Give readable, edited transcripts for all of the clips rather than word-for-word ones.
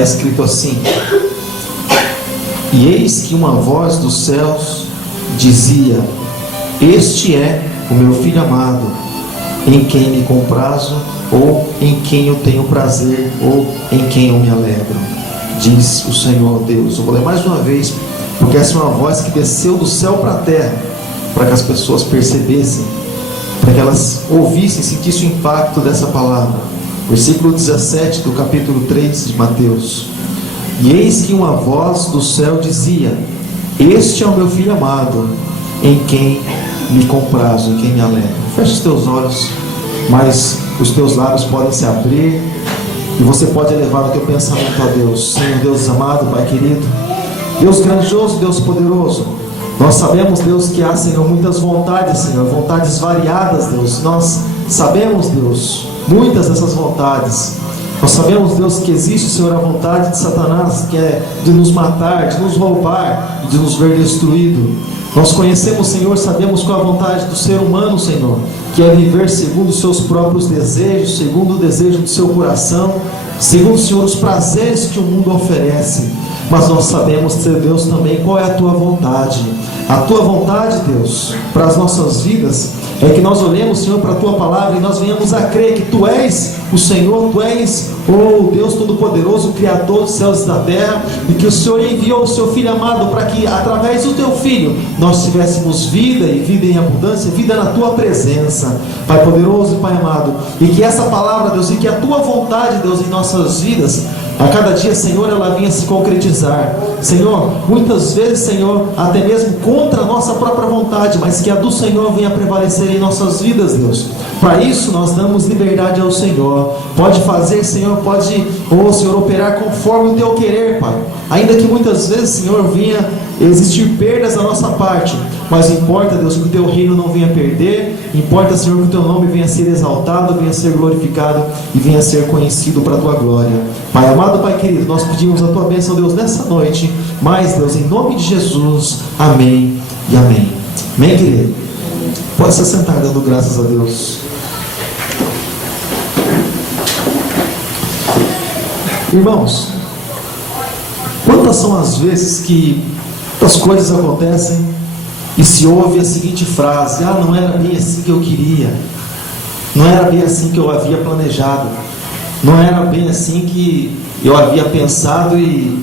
está escrito assim: e eis que uma voz dos céus dizia: este é o meu Filho amado, em quem me comprazo, ou em quem eu tenho prazer, ou em quem eu me alegro, diz o Senhor Deus. Eu vou ler mais uma vez, porque essa é uma voz que desceu do céu para a terra, para que as pessoas percebessem, para que elas ouvissem, sentissem o impacto dessa palavra. Versículo 17 do capítulo 3 de Mateus: e eis que uma voz do céu dizia: este é o meu Filho amado, em quem me comprazo, em quem me alegro. Feche os teus olhos, mas os teus lábios podem se abrir e você pode elevar o teu pensamento a Deus. Senhor Deus amado, Pai querido, Deus grandioso, Deus poderoso, nós sabemos, Deus, que há, Senhor, muitas vontades, Senhor, vontades variadas, Deus. Nós sabemos, Deus, muitas dessas vontades. Nós sabemos, Deus, que existe, Senhor, a vontade de Satanás, que é de nos matar, de nos roubar, de nos ver destruído. Nós conhecemos, Senhor, sabemos qual é a vontade do ser humano, Senhor, que é viver segundo os seus próprios desejos, segundo o desejo do seu coração, segundo, Senhor, os prazeres que o mundo oferece. Mas nós sabemos, Deus, também qual é a Tua vontade. A Tua vontade, Deus, para as nossas vidas, é que nós olhemos, Senhor, para a Tua palavra e nós venhamos a crer que Tu és o Senhor, Tu és o Deus Todo-Poderoso, Criador dos céus e da terra, e que o Senhor enviou o Seu Filho amado para que, através do Teu Filho, nós tivéssemos vida e vida em abundância, vida na Tua presença, Pai poderoso e Pai amado. E que essa palavra, Deus, e que a Tua vontade, Deus, em nossas vidas, a cada dia, Senhor, ela vinha se concretizar. Senhor, muitas vezes, Senhor, até mesmo contra a nossa própria vontade, mas que a do Senhor venha prevalecer em nossas vidas, Deus. Para isso nós damos liberdade ao Senhor. Pode fazer, Senhor, pode, Senhor, operar conforme o Teu querer, Pai. Ainda que muitas vezes, Senhor, venha existir perdas da nossa parte, mas importa, Deus, que o Teu reino não venha perder. Importa, Senhor, que o Teu nome venha a ser exaltado, venha a ser glorificado e venha a ser conhecido para a Tua glória. Pai amado, Pai querido, nós pedimos a Tua bênção, Deus, nessa noite. Mas, Deus, em nome de Jesus, amém e amém. Amém, querido? Pode se sentar dando graças a Deus. Irmãos, quantas são as vezes que as coisas acontecem e se ouve a seguinte frase: ah, não era bem assim que eu queria, não era bem assim que eu havia planejado, não era bem assim que eu havia pensado e,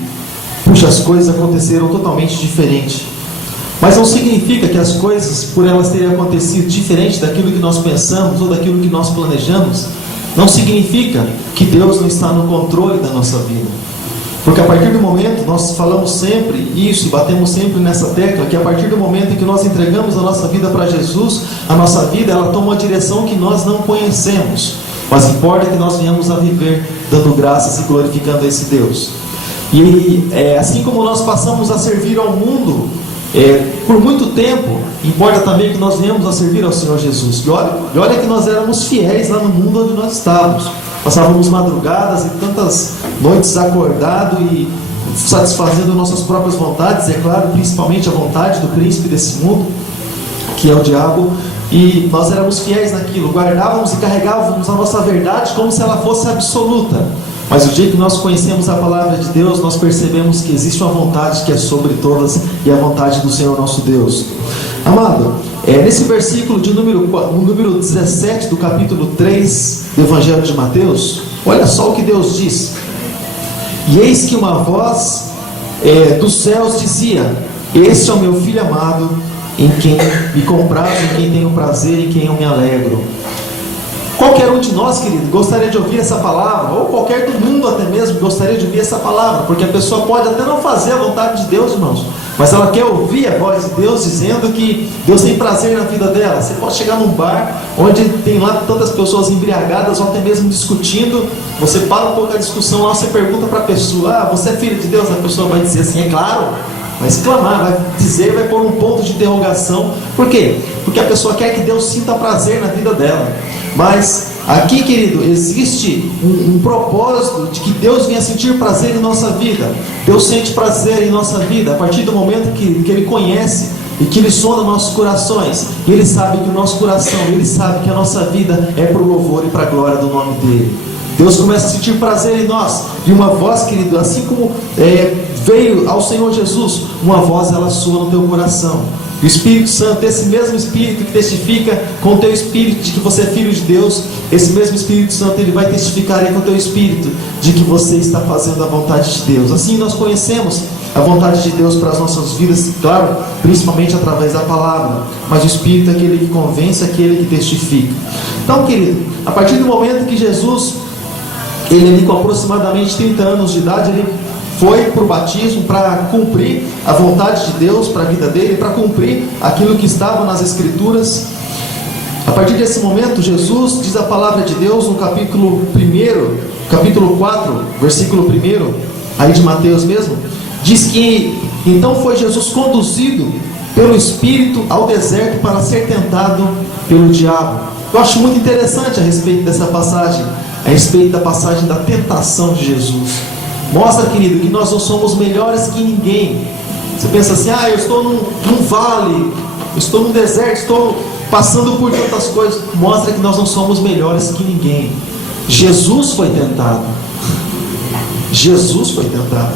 puxa, as coisas aconteceram totalmente diferente. Mas não significa que as coisas, por elas terem acontecido diferente daquilo que nós pensamos ou daquilo que nós planejamos, não significa que Deus não está no controle da nossa vida. Porque a partir do momento, nós falamos sempre isso e batemos sempre nessa tecla, que a partir do momento em que nós entregamos a nossa vida para Jesus, a nossa vida, ela toma uma direção que nós não conhecemos. Mas importa que nós venhamos a viver dando graças e glorificando a esse Deus. E assim como nós passamos a servir ao mundo por muito tempo, importa também que nós venhamos a servir ao Senhor Jesus. E olha que nós éramos fiéis lá no mundo onde nós estávamos. Passávamos madrugadas e tantas noites acordado e satisfazendo nossas próprias vontades, é claro, principalmente a vontade do príncipe desse mundo, que é o diabo. E nós éramos fiéis naquilo, guardávamos e carregávamos a nossa verdade como se ela fosse absoluta. Mas o dia que nós conhecemos a palavra de Deus, nós percebemos que existe uma vontade que é sobre todas, e a vontade do Senhor nosso Deus. Amado, nesse versículo de número 17 do capítulo 3 do Evangelho de Mateus, olha só o que Deus diz: e eis que uma voz dos céus dizia: este é o meu Filho amado, em quem me comprazo, em quem tenho prazer, em quem eu me alegro. Qualquer um de nós, querido, gostaria de ouvir essa palavra, ou qualquer do mundo até mesmo gostaria de ouvir essa palavra, porque a pessoa pode até não fazer a vontade de Deus, irmãos, mas ela quer ouvir a voz de Deus dizendo que Deus tem prazer na vida dela. Você pode chegar num bar onde tem lá tantas pessoas embriagadas ou até mesmo discutindo, você para um pouco a discussão lá, você pergunta para a pessoa: ah, você é filho de Deus? A pessoa vai dizer assim: é claro. Vai exclamar, vai dizer, vai pôr um ponto de interrogação. Por quê? Porque a pessoa quer que Deus sinta prazer na vida dela. Mas aqui, querido, existe um propósito de que Deus venha sentir prazer em nossa vida. Deus sente prazer em nossa vida a partir do momento que Ele conhece e que Ele sonda nossos corações. E Ele sabe que o nosso coração, Ele sabe que a nossa vida é para o louvor e para a glória do nome dEle. Deus começa a sentir prazer em nós. E uma voz, querido, assim como veio ao Senhor Jesus, uma voz, ela soa no teu coração. E o Espírito Santo, esse mesmo Espírito que testifica com o teu Espírito de que você é filho de Deus, esse mesmo Espírito Santo, ele vai testificar aí com o teu Espírito de que você está fazendo a vontade de Deus. Assim nós conhecemos a vontade de Deus para as nossas vidas, claro, principalmente através da palavra. Mas o Espírito é aquele que convence, aquele que testifica. Então, querido, a partir do momento que Jesus, ele ali com aproximadamente 30 anos de idade, ele foi para o batismo para cumprir a vontade de Deus para a vida dele, para cumprir aquilo que estava nas Escrituras. A partir desse momento, Jesus, diz a palavra de Deus no capítulo 4, versículo 1, aí de Mateus mesmo, diz que então foi Jesus conduzido pelo Espírito ao deserto para ser tentado pelo diabo. Eu acho muito interessante a respeito dessa passagem, a respeito da passagem da tentação de Jesus. Mostra, querido, que nós não somos melhores que ninguém. Você pensa assim, eu estou num vale, eu estou num deserto, estou passando por tantas coisas. Mostra que nós não somos melhores que ninguém. Jesus foi tentado. Jesus foi tentado.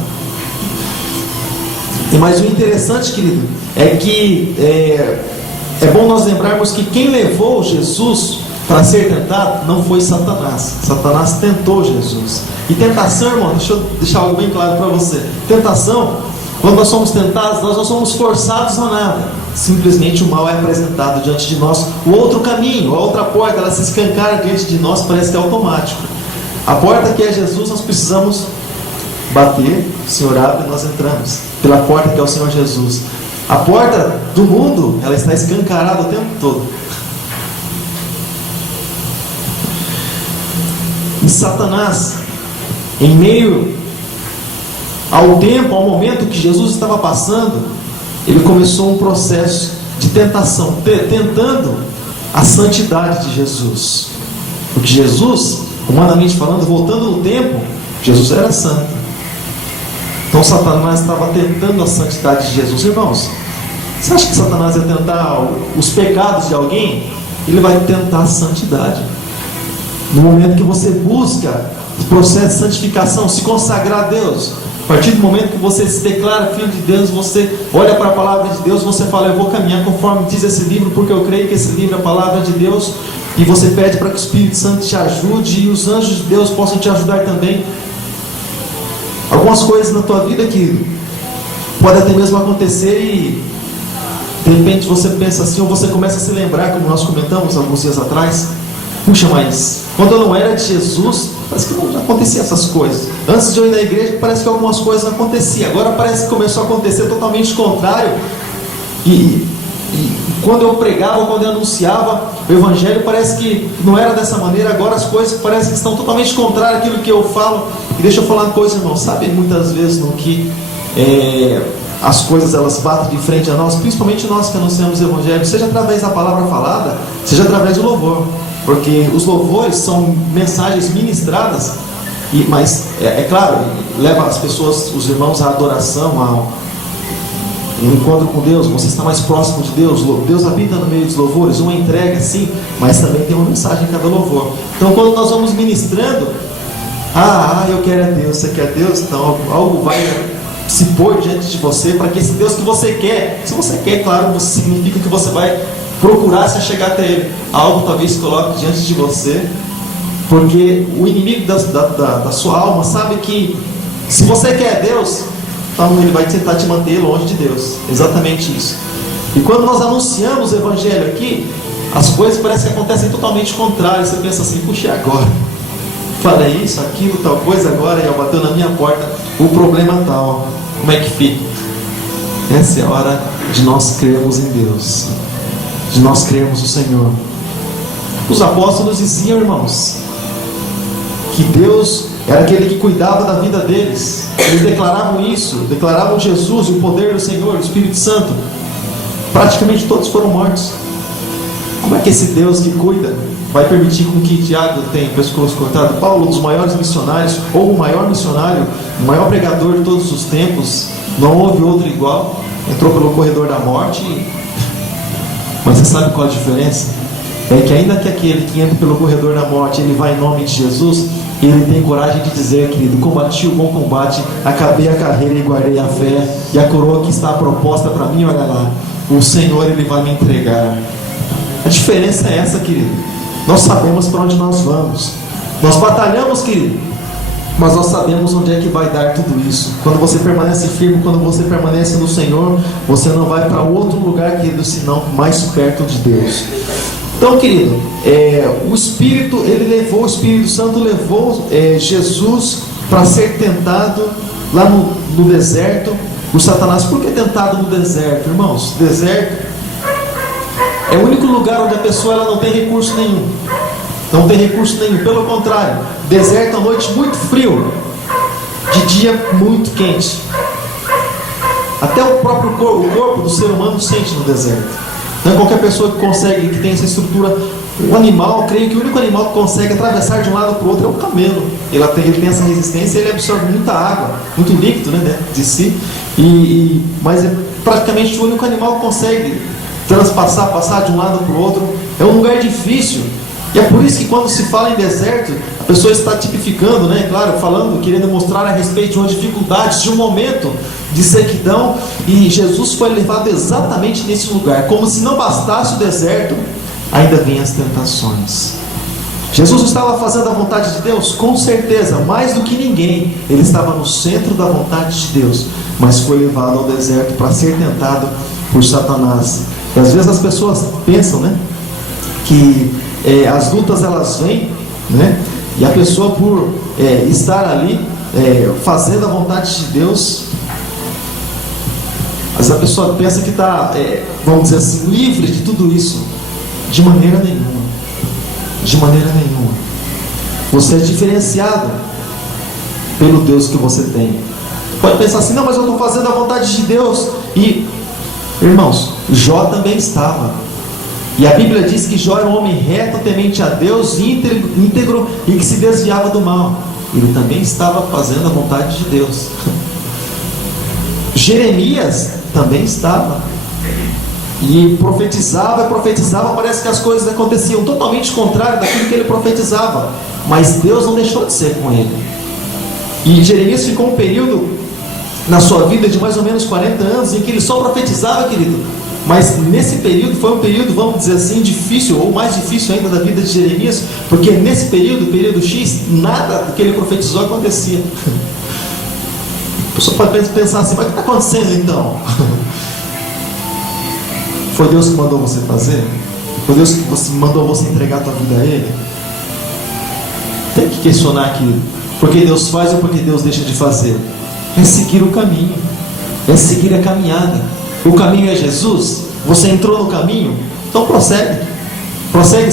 Mas o interessante, querido, é que é bom nós lembrarmos que quem levou Jesus para ser tentado não foi Satanás. Satanás tentou Jesus. E tentação, irmão, deixa eu deixar algo bem claro para você. Tentação, quando nós somos tentados, nós não somos forçados a nada. Simplesmente o mal é apresentado diante de nós. O outro caminho, a outra porta, ela se escancara diante de nós, parece que é automático. A porta que é Jesus, nós precisamos bater, o Senhor abre e nós entramos pela porta que é o Senhor Jesus. A porta do mundo, ela está escancarada o tempo todo. E Satanás, em meio ao tempo, ao momento que Jesus estava passando, ele começou um processo de tentação, tentando a santidade de Jesus. Porque Jesus, humanamente falando, voltando no tempo, Jesus era santo. Então Satanás estava tentando a santidade de Jesus. Irmãos, você acha que Satanás ia tentar os pecados de alguém? Ele vai tentar a santidade. No momento que você busca o processo de santificação, se consagrar a Deus, a partir do momento que você se declara filho de Deus, você olha para a palavra de Deus, você fala, eu vou caminhar conforme diz esse livro, porque eu creio que esse livro é a palavra de Deus, e você pede para que o Espírito Santo te ajude, e os anjos de Deus possam te ajudar também. Algumas coisas na tua vida que pode até mesmo acontecer e de repente você pensa assim, ou você começa a se lembrar, como nós comentamos alguns dias atrás, puxa, mas quando eu não era de Jesus, parece que não acontecia essas coisas. Antes de eu ir na igreja, parece que algumas coisas aconteciam. Agora parece que começou a acontecer totalmente contrário. E quando eu pregava, quando eu anunciava o Evangelho, parece que não era dessa maneira. Agora as coisas parecem que estão totalmente contrárias àquilo que eu falo. E deixa eu falar uma coisa, irmão. Sabe muitas vezes no que as coisas elas batem de frente a nós, principalmente nós que anunciamos o Evangelho, seja através da palavra falada, seja através do louvor. Porque os louvores são mensagens ministradas, mas é claro, leva as pessoas, os irmãos à adoração, ao encontro com Deus. Você está mais próximo de Deus. Deus habita no meio dos louvores, uma entrega sim, mas também tem uma mensagem em cada louvor. Então quando nós vamos ministrando, eu quero a Deus, você quer Deus, então algo vai se pôr diante de você, para que esse Deus que você quer, se você quer, claro, significa que você vai procurar se chegar até Ele. Algo talvez se coloque diante de você, porque o inimigo da sua alma sabe que se você quer Deus, então ele vai tentar te manter longe de Deus. Exatamente isso. E quando nós anunciamos o Evangelho aqui, as coisas parecem que acontecem totalmente contrárias. Você pensa assim, puxa, agora falei isso, aquilo, tal coisa, agora e bateu na minha porta o problema tal. Como é que fica? Essa é a hora de nós crermos em Deus, de nós crermos no Senhor. Os apóstolos diziam, irmãos, que Deus era aquele que cuidava da vida deles. Eles declaravam isso, declaravam Jesus, o poder do Senhor, o Espírito Santo. Praticamente todos foram mortos. Como é que esse Deus que cuida vai permitir com que Tiago tenha o pescoço cortado? Paulo, um dos maiores missionários, ou o maior missionário, o maior pregador de todos os tempos, não houve outro igual, entrou pelo corredor da morte. Mas você sabe qual a diferença? É que ainda que aquele que entra pelo corredor da morte, ele vai em nome de Jesus, E ele tem coragem de dizer, querido: combati o bom combate, acabei a carreira e guardei a fé, e a coroa que está proposta para mim, olha lá, o Senhor, Ele vai me entregar. A diferença é essa, querido. Nós sabemos para onde nós vamos. Nós batalhamos, querido, mas nós sabemos onde é que vai dar tudo isso. Quando você permanece firme, quando você permanece no Senhor, você não vai para outro lugar, querido, senão mais perto de Deus. Então, querido, o Espírito, o Espírito Santo levou Jesus para ser tentado lá no deserto por Satanás. Por que tentado no deserto, irmãos? Deserto é o único lugar onde a pessoa ela não tem recurso nenhum. Não tem recurso nenhum, pelo contrário. Deserto à noite muito frio, de dia muito quente. Até o próprio corpo do ser humano sente no deserto. Não é qualquer pessoa que consegue, que tem essa estrutura. O animal, creio que o único animal que consegue atravessar de um lado para o outro é o camelo. Ele tem essa resistência, ele absorve muita água, muito líquido, né, de si. Mas é praticamente o único animal que consegue passar de um lado para o outro. É um lugar difícil. E é por isso que quando se fala em deserto, a pessoa está tipificando, né? Claro, falando, querendo mostrar a respeito de uma dificuldade, de um momento de sequidão. E Jesus foi levado exatamente nesse lugar. Como se não bastasse o deserto, ainda vinham as tentações. Jesus estava fazendo a vontade de Deus? Com certeza, mais do que ninguém. Ele estava no centro da vontade de Deus, mas foi levado ao deserto para ser tentado por Satanás. E às vezes as pessoas pensam, né, que as lutas elas vêm, né, e a pessoa por estar ali fazendo a vontade de Deus, mas a pessoa pensa que está, vamos dizer assim, livre de tudo isso. De maneira nenhuma. De maneira nenhuma. Você é diferenciado pelo Deus que você tem. Pode pensar assim: não, mas eu estou fazendo a vontade de Deus. E, irmãos, Jó também estava. E a Bíblia diz que Jó era um homem reto, temente a Deus, íntegro e que se desviava do mal. Ele também estava fazendo a vontade de Deus. Jeremias também estava. E profetizava, parece que as coisas aconteciam totalmente contrário daquilo que ele profetizava. Mas Deus não deixou de ser com ele. E Jeremias ficou um período na sua vida de mais ou menos 40 anos em que ele só profetizava, querido. Mas nesse período foi um período, vamos dizer assim, difícil, ou mais difícil ainda da vida de Jeremias, porque nesse período X, nada do que ele profetizou acontecia. A pessoa pode pensar assim: mas o que está acontecendo então? Foi Deus que mandou você fazer? Foi Deus que mandou você entregar a tua vida a Ele? Tem que questionar aquilo. Porque Deus faz ou porque Deus deixa de fazer? É seguir o caminho, é seguir a caminhada. O caminho é Jesus. Você entrou no caminho, então prossegue. Prossegue,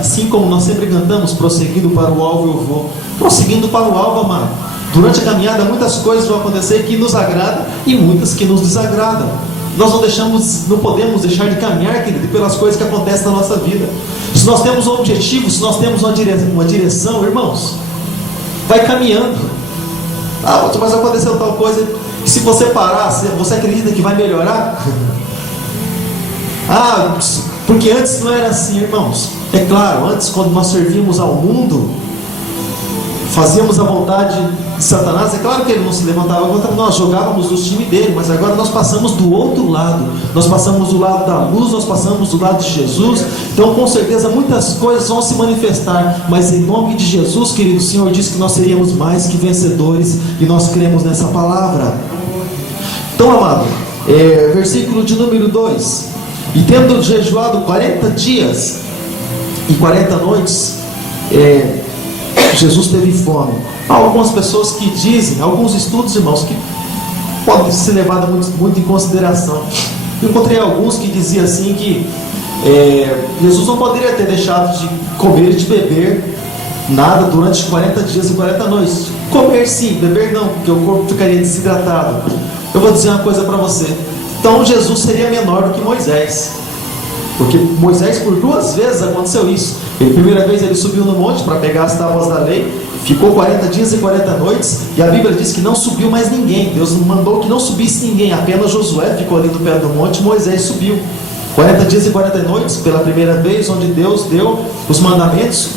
assim como nós sempre cantamos: prosseguindo para o alvo eu vou. Prosseguindo para o alvo, amado. Durante a caminhada muitas coisas vão acontecer que nos agradam e muitas que nos desagradam. Nós não podemos deixar de caminhar, querido, pelas coisas que acontecem na nossa vida. Se nós temos um objetivo, se nós temos uma direção, irmãos, vai caminhando. Ah, mas aconteceu tal coisa, e se você parar, você acredita que vai melhorar? Ah, porque antes não era assim, irmãos. É claro, antes, quando nós servíamos ao mundo, fazíamos a vontade de Satanás, é claro que ele não se levantava contra nós, jogávamos no time dele, mas agora nós passamos do outro lado, nós passamos do lado da luz, nós passamos do lado de Jesus. Então com certeza muitas coisas vão se manifestar, mas em nome de Jesus, querido, o Senhor disse que nós seríamos mais que vencedores, e nós cremos nessa palavra. Então, amado, versículo de número 2: e tendo jejuado 40 dias e 40 noites, Jesus teve fome. Há algumas pessoas que dizem, alguns estudos, irmãos, que podem ser levados muito em consideração. Eu encontrei alguns que diziam assim que Jesus não poderia ter deixado de comer e de beber nada durante 40 dias e 40 noites. Comer sim, beber não, porque o corpo ficaria desidratado. Eu vou dizer uma coisa para você: então Jesus seria menor do que Moisés, porque Moisés por 2 vezes aconteceu isso. A primeira vez ele subiu no monte para pegar as tábuas da lei, ficou 40 dias e 40 noites, e a Bíblia diz que não subiu mais ninguém. Deus mandou que não subisse ninguém, apenas Josué ficou ali no pé do monte, Moisés subiu. 40 dias e 40 noites, pela primeira vez, onde Deus deu os mandamentos.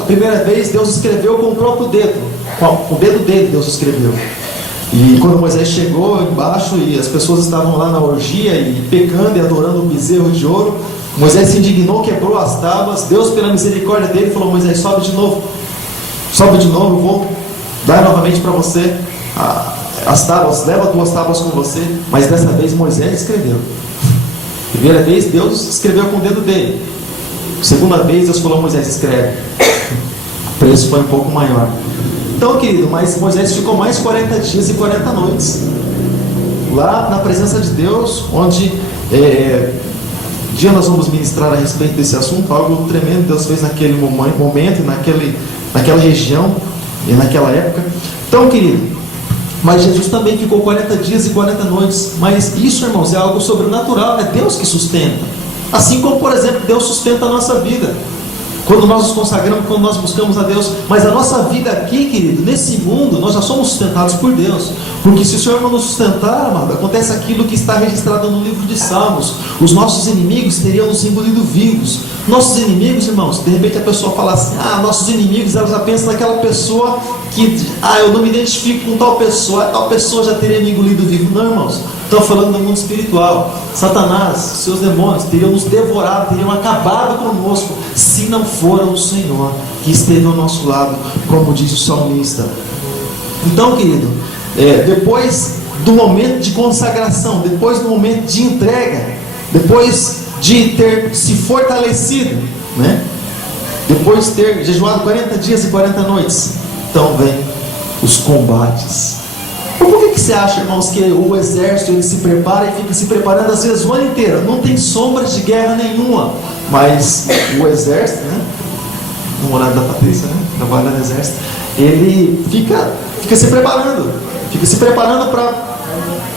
A primeira vez, Deus escreveu com o próprio dedo, com o dedo dele, Deus escreveu. E quando Moisés chegou embaixo e as pessoas estavam lá na orgia e pecando e adorando o bezerro de ouro, Moisés se indignou, quebrou as tábuas. Deus, pela misericórdia dele, falou: Moisés, sobe de novo, vou dar novamente para você as tábuas, leva 2 tábuas com você. Mas dessa vez Moisés escreveu. Primeira vez Deus escreveu com o dedo dele. Segunda vez Deus falou: Moisés, escreve. O preço foi um pouco maior. Então, querido, mas Moisés ficou mais 40 dias e 40 noites lá na presença de Deus, onde um dia nós vamos ministrar a respeito desse assunto. Algo tremendo Deus fez naquele momento, naquela região e naquela época. Então, querido, mas Jesus também ficou 40 dias e 40 noites. Mas isso, irmãos, é algo sobrenatural. É Deus que sustenta. Assim como, por exemplo, Deus sustenta a nossa vida quando nós nos consagramos, quando nós buscamos a Deus. Mas a nossa vida aqui, querido, nesse mundo, nós já somos sustentados por Deus. Porque se o Senhor não nos sustentar, amado, acontece aquilo que está registrado no livro de Salmos: os nossos inimigos teriam nos engolido vivos. Nossos inimigos, irmãos, de repente a pessoa fala assim: nossos inimigos, ela já pensa naquela pessoa que, eu não me identifico com tal pessoa já teria me engolido vivo. Não, irmãos, estou falando do mundo espiritual. Satanás, seus demônios teriam nos devorado, teriam acabado conosco, se não fora o Senhor que esteve ao nosso lado, como diz o salmista. Então, querido, depois do momento de consagração, depois do momento de entrega, depois de ter se fortalecido, né? Depois de ter jejuado 40 dias e 40 noites, então vem os combates. Por que você acha, irmãos, que o exército ele se prepara e fica se preparando às vezes o ano inteiro? Não tem sombra de guerra nenhuma, mas o exército, né? O namorado da Patrícia, né? Trabalha no exército, ele fica se preparando para,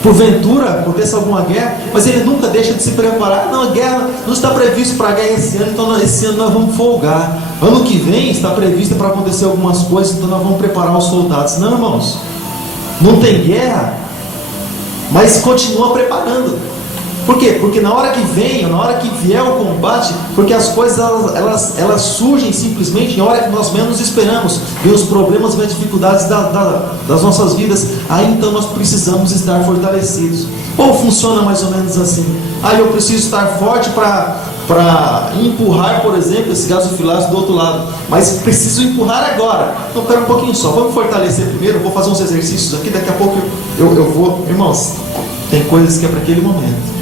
porventura, aconteça alguma guerra, mas ele nunca deixa de se preparar. Não, a guerra não está previsto para a guerra esse ano, então esse ano nós vamos folgar. Ano que vem está previsto para acontecer algumas coisas, então nós vamos preparar os soldados. Não, irmãos, não tem guerra, mas continua preparando. Por quê? Porque na hora que vier o combate, porque as coisas elas surgem simplesmente na hora que nós menos esperamos. Vem os problemas, vem as dificuldades das nossas vidas. Aí então nós precisamos estar fortalecidos. Ou funciona mais ou menos assim: eu preciso estar forte para empurrar, por exemplo, esse gasofilaço do outro lado, mas preciso empurrar agora. Então espera um pouquinho só, vamos fortalecer primeiro. Eu vou fazer uns exercícios aqui, daqui a pouco eu vou. Irmãos, tem coisas que é para aquele momento.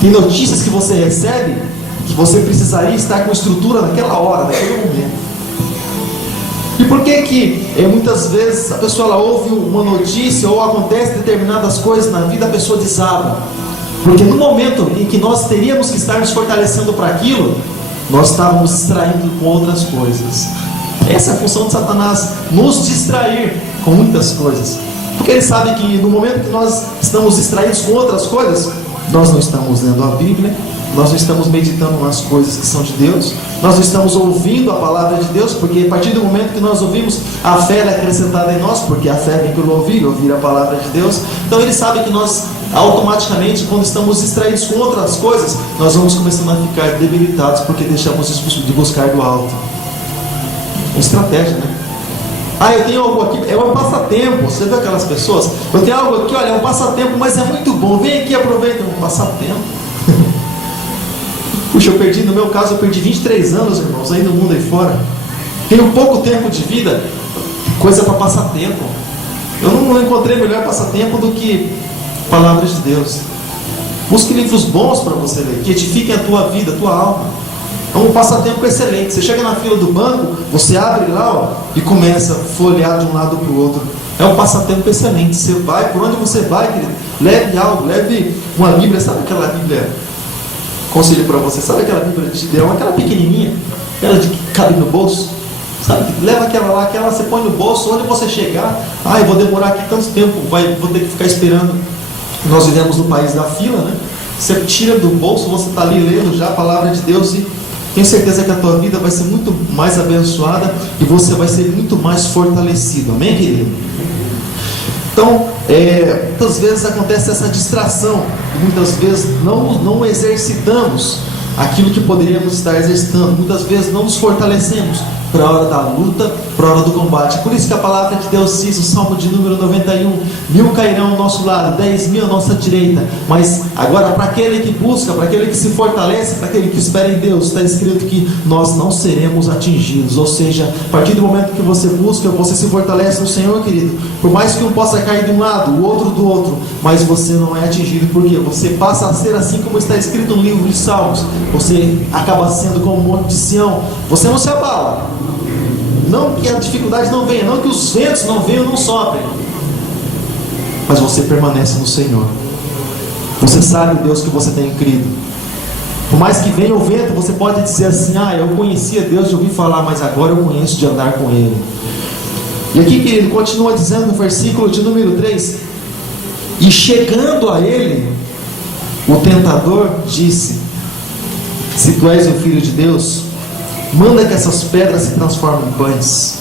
Tem notícias que você recebe que você precisaria estar com estrutura naquela hora, naquele momento. E por que muitas vezes a pessoa ela ouve uma notícia ou acontece determinadas coisas na vida, a pessoa desaba? Porque no momento em que nós teríamos que estar nos fortalecendo para aquilo, nós estávamos distraindo com outras coisas. Essa é a função de Satanás, nos distrair com muitas coisas. Porque ele sabe que no momento que nós estamos distraídos com outras coisas, nós não estamos lendo a Bíblia, nós não estamos meditando nas coisas que são de Deus, nós não estamos ouvindo a palavra de Deus, porque a partir do momento que nós ouvimos, a fé é acrescentada em nós, porque a fé vem pelo ouvir a palavra de Deus. Então ele sabe que nós automaticamente, quando estamos distraídos com outras coisas, nós vamos começando a ficar debilitados, porque deixamos de buscar do alto. Uma estratégia, né? Eu tenho algo aqui, é um passatempo. Você vê aquelas pessoas? Eu tenho algo aqui, olha, é um passatempo, mas é muito bom. Vem aqui, aproveita. Um passatempo. Puxa, no meu caso, eu perdi 23 anos, irmãos, aí no mundo aí fora. Tenho pouco tempo de vida, coisa para passatempo. Eu não encontrei melhor passatempo do que palavras de Deus. Busque livros bons para você ler, que edifiquem a tua vida, a tua alma. É um passatempo excelente. Você chega na fila do banco, você abre lá, e começa a folhear de um lado para o outro. É um passatempo excelente. Você vai, por onde você vai, querido, leve algo, leve uma Bíblia. Sabe aquela Bíblia? Conselho para você, sabe aquela Bíblia de Gideão, aquela pequenininha, aquela que cabe no bolso? Sabe? Leva aquela lá, aquela você põe no bolso, onde você chegar. Eu vou demorar aqui tanto tempo, vou ter que ficar esperando. Nós vivemos no país da fila, né? Você tira do bolso, você está ali lendo já a palavra de Deus e tenho certeza que a tua vida vai ser muito mais abençoada e você vai ser muito mais fortalecido. Amém, querido? Então, muitas vezes acontece essa distração, e muitas vezes não exercitamos aquilo que poderíamos estar exercitando, muitas vezes não nos fortalecemos para a hora da luta, para a hora do combate. Por isso que a palavra de Deus diz, o Salmo de número 91, 1000 cairão ao nosso lado, 10.000 à nossa direita, mas agora para aquele que busca, para aquele que se fortalece, para aquele que espera em Deus, está escrito que nós não seremos atingidos. Ou seja, a partir do momento que você busca, você se fortalece no Senhor, querido, por mais que um possa cair de um lado, o outro do outro, mas você não é atingido, porque você passa a ser assim como está escrito no livro de Salmos. Você acaba sendo como o monte de Sião, você não se abala. Não que a dificuldade não venha, não que os ventos não venham, não soprem, mas você permanece no Senhor. Você sabe o Deus que você tem crido. Por mais que venha o vento, você pode dizer assim: eu conhecia Deus de ouvir falar, mas agora eu conheço de andar com Ele. E aqui, querido, continua dizendo no versículo de número 3: e chegando a Ele, o tentador disse: se tu és o Filho de Deus, manda que essas pedras se transformem em pães.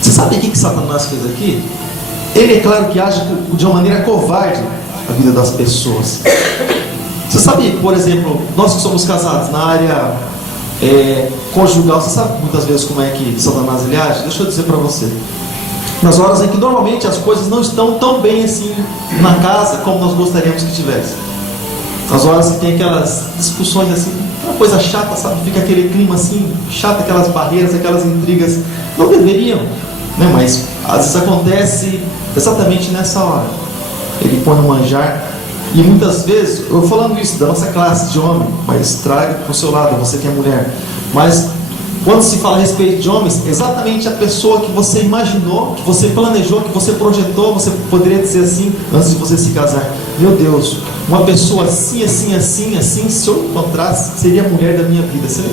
Você sabe o que Satanás fez aqui? Ele, é claro, que age de uma maneira covarde na vida das pessoas. Você sabe, por exemplo, nós que somos casados, na área conjugal, você sabe muitas vezes como é que Satanás ele age? Deixa eu dizer para você. Nas horas em que normalmente as coisas não estão tão bem assim na casa como nós gostaríamos que tivesse. Nas horas que tem aquelas discussões assim, uma coisa chata, sabe? Fica aquele clima assim, chato, aquelas barreiras, aquelas intrigas. Não deveriam, né? Mas às vezes acontece exatamente nessa hora. Ele põe um manjar, e muitas vezes, eu falando isso da nossa classe de homem, mas traga para o seu lado, você que é mulher. Mas quando se fala a respeito de homens, exatamente a pessoa que você imaginou, que você planejou, que você projetou, você poderia dizer assim, antes de você se casar: meu Deus, uma pessoa assim, assim, assim, assim, se eu encontrasse, seria a mulher da minha vida. Você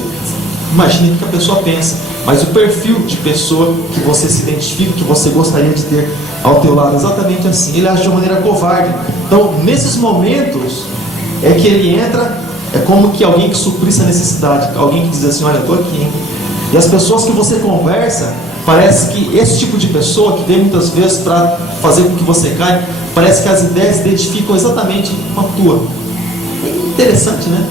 imagina o que a pessoa pensa, mas o perfil de pessoa que você se identifica, que você gostaria de ter ao teu lado, exatamente assim. Ele age de uma maneira covarde. Então, nesses momentos, é que ele entra, é como que alguém que suprisse a necessidade, alguém que diz assim: olha, eu estou aqui, hein? E as pessoas que você conversa, parece que esse tipo de pessoa que vem muitas vezes para fazer com que você caia, parece que as ideias se identificam exatamente com a tua. É interessante, né?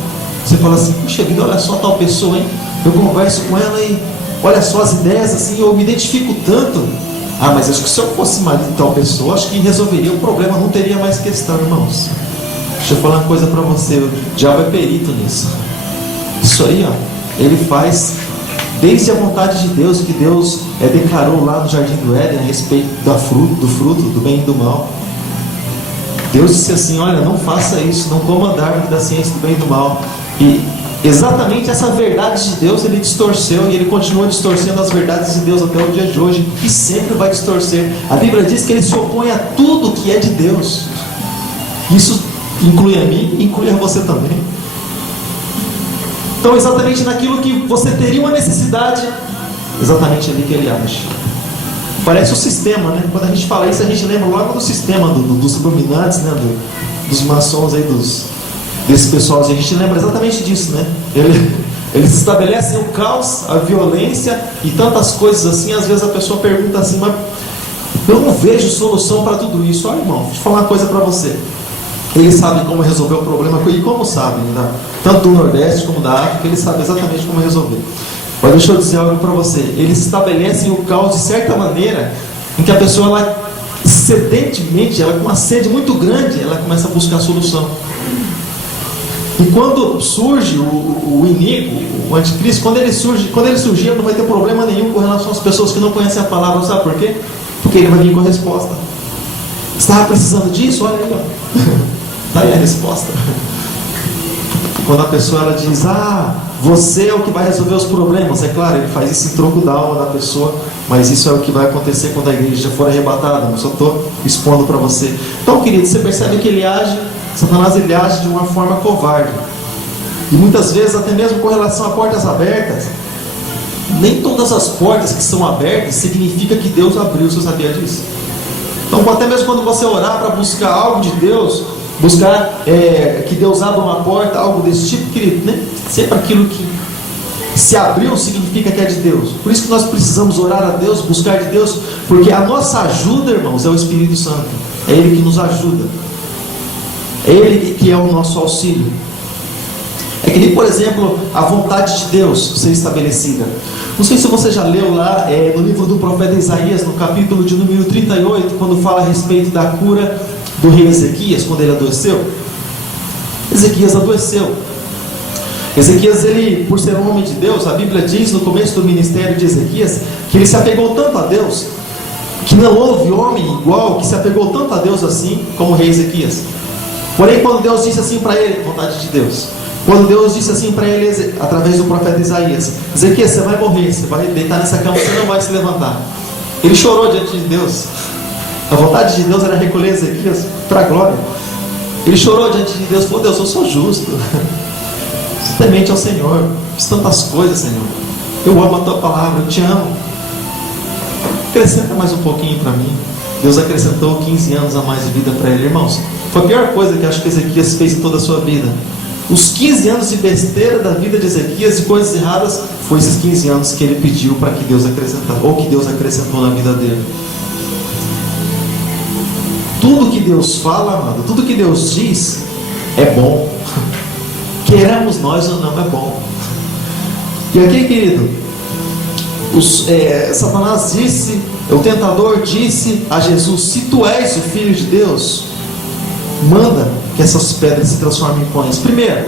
Você fala assim: puxa vida, olha só tal pessoa, hein? Eu converso com ela e olha só as ideias assim, eu me identifico tanto. Mas acho que se eu fosse marido de tal pessoa, acho que resolveria o problema, não teria mais questão, irmãos. Deixa eu falar uma coisa para você: o diabo é perito nisso. Isso aí, ele faz desde a vontade de Deus, que Deus declarou lá no Jardim do Éden a respeito do fruto, do bem e do mal. Deus disse assim: olha, não faça isso, não coma da árvore da ciência do bem e do mal. E exatamente essa verdade de Deus ele distorceu, e ele continua distorcendo as verdades de Deus até o dia de hoje, e sempre vai distorcer. A Bíblia diz que ele se opõe a tudo que é de Deus. Isso inclui a mim, inclui a você também. Então, exatamente naquilo que você teria uma necessidade, exatamente ali que ele age. Parece o sistema, né? Quando a gente fala isso, a gente lembra logo do sistema dos Illuminati, né? Dos maçons aí, desse pessoal. A gente lembra exatamente disso, né? Eles estabelecem o caos, a violência e tantas coisas assim. Às vezes a pessoa pergunta assim: mas eu não vejo solução para tudo isso. Olha, irmão, deixa eu falar uma coisa para você. Eles sabem como resolver o problema, e como sabem, né? Tanto do Nordeste como da África, eles sabem exatamente como resolver. Mas deixa eu dizer algo para você: eles estabelecem o caos de certa maneira, em que a pessoa, ela sedentemente, ela com uma sede muito grande, ela começa a buscar a solução. E quando surge o iníquo, o anticristo, quando ele surgir, não vai ter problema nenhum com relação às pessoas que não conhecem a palavra. Sabe por quê? Porque ele vai vir com a resposta. Você estava precisando disso? Olha aí, ó. Está aí a resposta. Quando a pessoa ela diz: você é o que vai resolver os problemas. É claro, ele faz isso em troco da alma da pessoa, mas isso é o que vai acontecer quando a igreja for arrebatada. Eu só estou expondo para você. Então, querido, você percebe que Satanás ele age de uma forma covarde. E muitas vezes, até mesmo com relação a portas abertas, nem todas as portas que são abertas significa que Deus abriu. Você sabia disso? Então, até mesmo quando você orar para buscar algo de Deus, buscar que Deus abra uma porta, algo desse tipo, querido, né? Sempre aquilo que Se abriu, significa que é de Deus. Por isso que nós precisamos orar a Deus, buscar de Deus, porque a nossa ajuda, irmãos, é o Espírito Santo. É Ele que nos ajuda. É Ele que é o nosso auxílio. É que nem, por exemplo, a vontade de Deus ser estabelecida. Não sei se você já leu lá no livro do profeta Isaías, no capítulo de número 38, quando fala a respeito da cura do rei Ezequias, quando ele adoeceu. Ezequias adoeceu. Ezequias, ele, por ser um homem de Deus, a Bíblia diz no começo do ministério de Ezequias, que ele se apegou tanto a Deus, que não houve homem igual que se apegou tanto a Deus assim, como o rei Ezequias. Porém, quando Deus disse assim para ele, vontade de Deus, quando Deus disse assim para ele, através do profeta Isaías, Ezequias, você vai morrer, você vai deitar nessa cama, você não vai se levantar. Ele chorou diante de Deus. A vontade de Deus era recolher Ezequias para a glória. Ele chorou diante de Deus, falou: Deus, eu sou justo, temente ao Senhor, fiz tantas coisas, Senhor, eu amo a Tua palavra, eu te amo, acrescenta mais um pouquinho para mim. Deus acrescentou 15 anos a mais de vida para ele. Irmãos, foi a pior coisa que acho que Ezequias fez em toda a sua vida. Os 15 anos de besteira da vida de Ezequias, de coisas erradas, foi esses 15 anos que ele pediu para que Deus acrescentasse, ou que Deus acrescentou na vida dele. Tudo que Deus fala, amado, tudo que Deus diz é bom. Queremos nós ou não, é bom. E aqui, querido, Satanás disse, o tentador disse a Jesus: se tu és o Filho de Deus, manda que essas pedras se transformem em pães. Primeiro,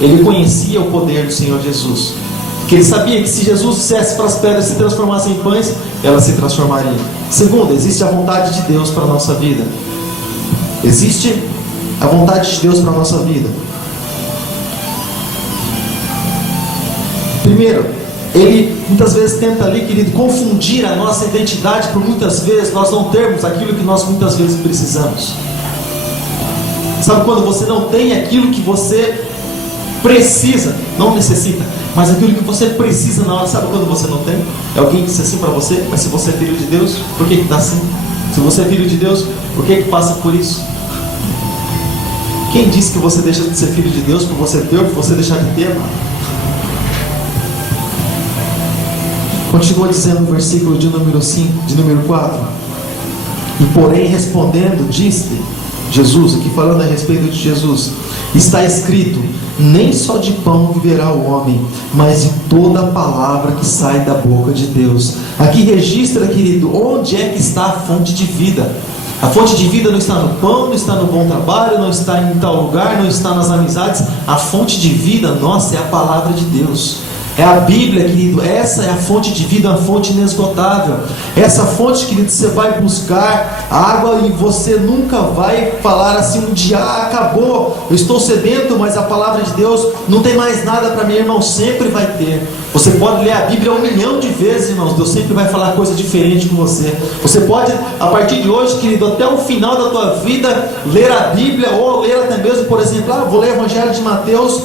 ele conhecia o poder do Senhor Jesus, porque ele sabia que se Jesus dissesse para as pedras se transformassem em pães, elas se transformariam. Segundo, existe a vontade de Deus para a nossa vida. Existe a vontade de Deus para a nossa vida. Primeiro, ele muitas vezes tenta ali, querido, confundir a nossa identidade, por muitas vezes nós não termos aquilo que nós muitas vezes precisamos. Sabe quando você não tem aquilo que você precisa, não necessita, mas aquilo que você precisa na hora? Sabe quando você não tem? É alguém que disse assim para você: mas se você é filho de Deus, por que está assim? Se você é filho de Deus, por que passa por isso? Quem disse que você deixa de ser filho de Deus por você ter ou por você deixar de ter, mano? Continua dizendo no versículo de número 5, de número 4: e porém respondendo, disse Jesus, aqui falando a respeito de Jesus, está escrito: nem só de pão viverá o homem, mas de toda a palavra que sai da boca de Deus. Aqui registra, querido, onde é que está a fonte de vida. A fonte de vida não está no pão, não está no bom trabalho, não está em tal lugar, não está nas amizades. A fonte de vida nossa é a palavra de Deus. É a Bíblia, querido. Essa é a fonte de vida, a fonte inesgotável. Essa fonte, querido, você vai buscar água e você nunca vai falar assim um dia: acabou, eu estou sedento, mas a palavra de Deus não tem mais nada para mim. Irmão, sempre vai ter. Você pode ler a Bíblia 1 milhão de vezes, irmãos, Deus sempre vai falar coisa diferente com você. Você pode, a partir de hoje, querido, até o final da tua vida, ler a Bíblia, ou ler até mesmo, por exemplo, vou ler o Evangelho de Mateus,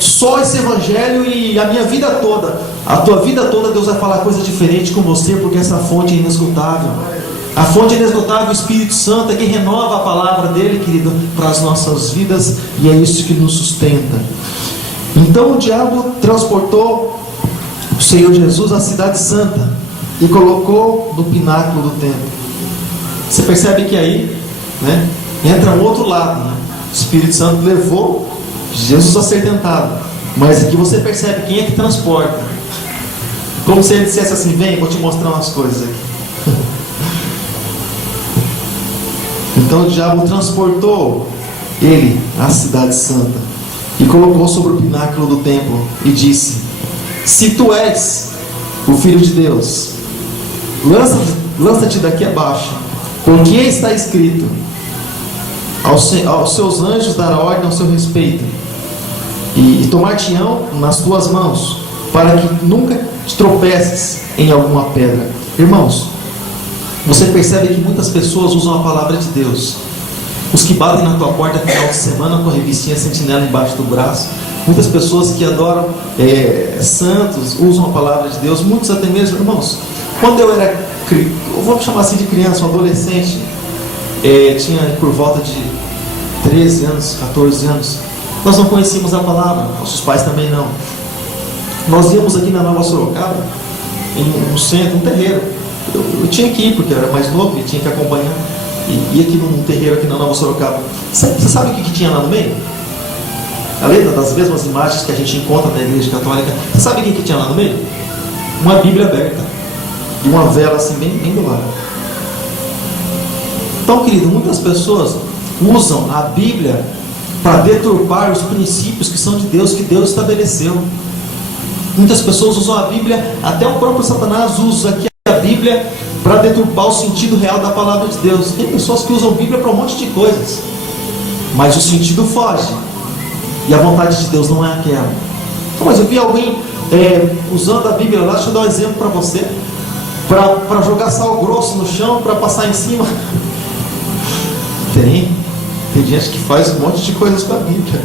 só esse Evangelho, e a minha vida toda, a tua vida toda, Deus vai falar coisa diferente com você, porque essa fonte é inesgotável. A fonte inesgotável, o Espírito Santo, é que renova a palavra dele, querido, para as nossas vidas, e é isso que nos sustenta. Então o diabo transportou o Senhor Jesus à cidade santa e colocou no pináculo do templo. Você percebe que aí, né, entra um outro lado, né? O Espírito Santo levou Jesus a ser tentado, mas aqui você percebe quem é que transporta. Como se ele dissesse assim: vem, vou te mostrar umas coisas aqui. Então o diabo transportou ele à cidade santa e colocou sobre o pináculo do templo e disse: se tu és o Filho de Deus, lança-te daqui abaixo, porque está escrito: aos seus anjos dará ordem ao seu respeito, e tomar-te-ão nas tuas mãos, para que nunca te tropeces em alguma pedra. Irmãos, você percebe que muitas pessoas usam a palavra de Deus. Os que batem na tua porta final de semana com a revistinha Sentinela embaixo do braço. Muitas pessoas que adoram santos usam a palavra de Deus. Muitos até mesmo, irmãos, quando eu era, eu vou chamar assim de criança, um adolescente, tinha por volta de 13 anos, 14 anos, nós não conhecíamos a palavra, nossos pais também não. Nós íamos aqui na Nova Sorocaba, em um centro, um terreiro. Eu tinha que ir, porque eu era mais novo e tinha que acompanhar. E ia aqui num terreiro aqui na Nova Sorocaba. Você sabe o que tinha lá no meio? Além das mesmas imagens que a gente encontra na igreja católica, você sabe o que tinha lá no meio? Uma Bíblia aberta. E uma vela assim, bem do lado. Então, querido, muitas pessoas usam a Bíblia para deturpar os princípios que são de Deus, que Deus estabeleceu. Muitas pessoas usam a Bíblia, até o próprio Satanás usa aqui a Bíblia para deturpar o sentido real da palavra de Deus. Tem pessoas que usam a Bíblia para um monte de coisas, mas o sentido foge, e a vontade de Deus não é aquela. Então, mas eu vi alguém usando a Bíblia lá, deixa eu dar um exemplo para você, para jogar sal grosso no chão, para passar em cima. Tem gente que faz um monte de coisas com a Bíblia.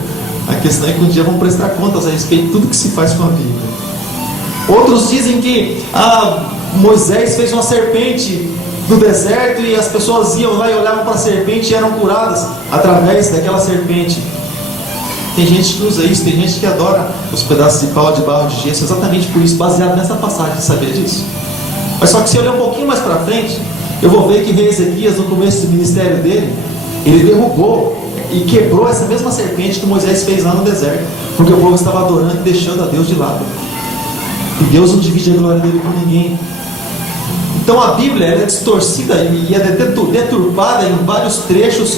A questão é que um dia vão prestar contas a respeito de tudo que se faz com a Bíblia. Outros dizem que Moisés fez uma serpente no deserto e as pessoas iam lá e olhavam para a serpente e eram curadas através daquela serpente. Tem gente que usa isso, tem gente que adora os pedaços de pau, de barro, de gesso, exatamente por isso, baseado nessa passagem, saber disso. Mas só que se eu olhar um pouquinho mais para frente, eu vou ver que o rei Ezequias, no começo do ministério dele, ele derrubou e quebrou essa mesma serpente que Moisés fez lá no deserto, porque o povo estava adorando e deixando a Deus de lado. E Deus não divide a glória dele com ninguém. Então a Bíblia é distorcida e é deturpada em vários trechos.